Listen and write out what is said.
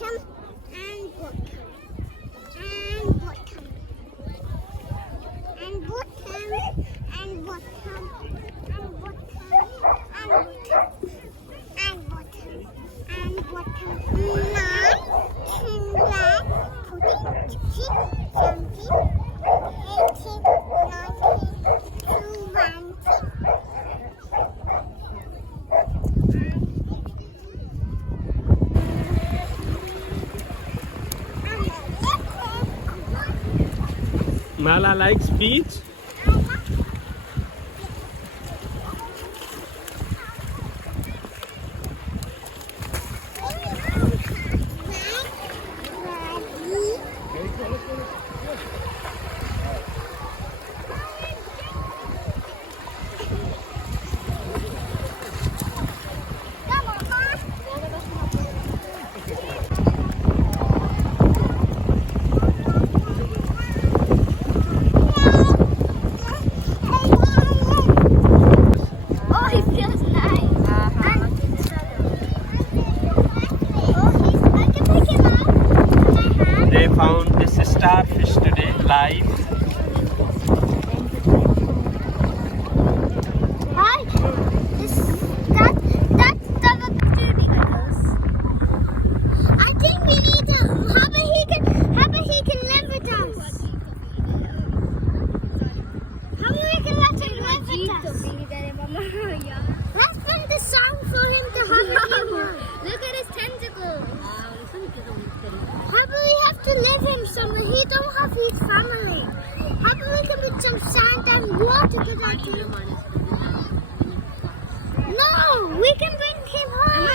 bottom and bottom and bottom and bottom and bottom and bottom and bottom and bottom. 9, 10, 11, 14, 15, 17, 18, 19, 20. Mala likes beach. They found this starfish today live. Hi, that's the baby girls. I think we need him. How about he can live with us? How about we can let him live with us? Let's bring the song for him to hug. Look at his tentacles. How about we have to live him somewhere? He don't have his family. How about we can put some sand and water to that too? No, we can bring him home.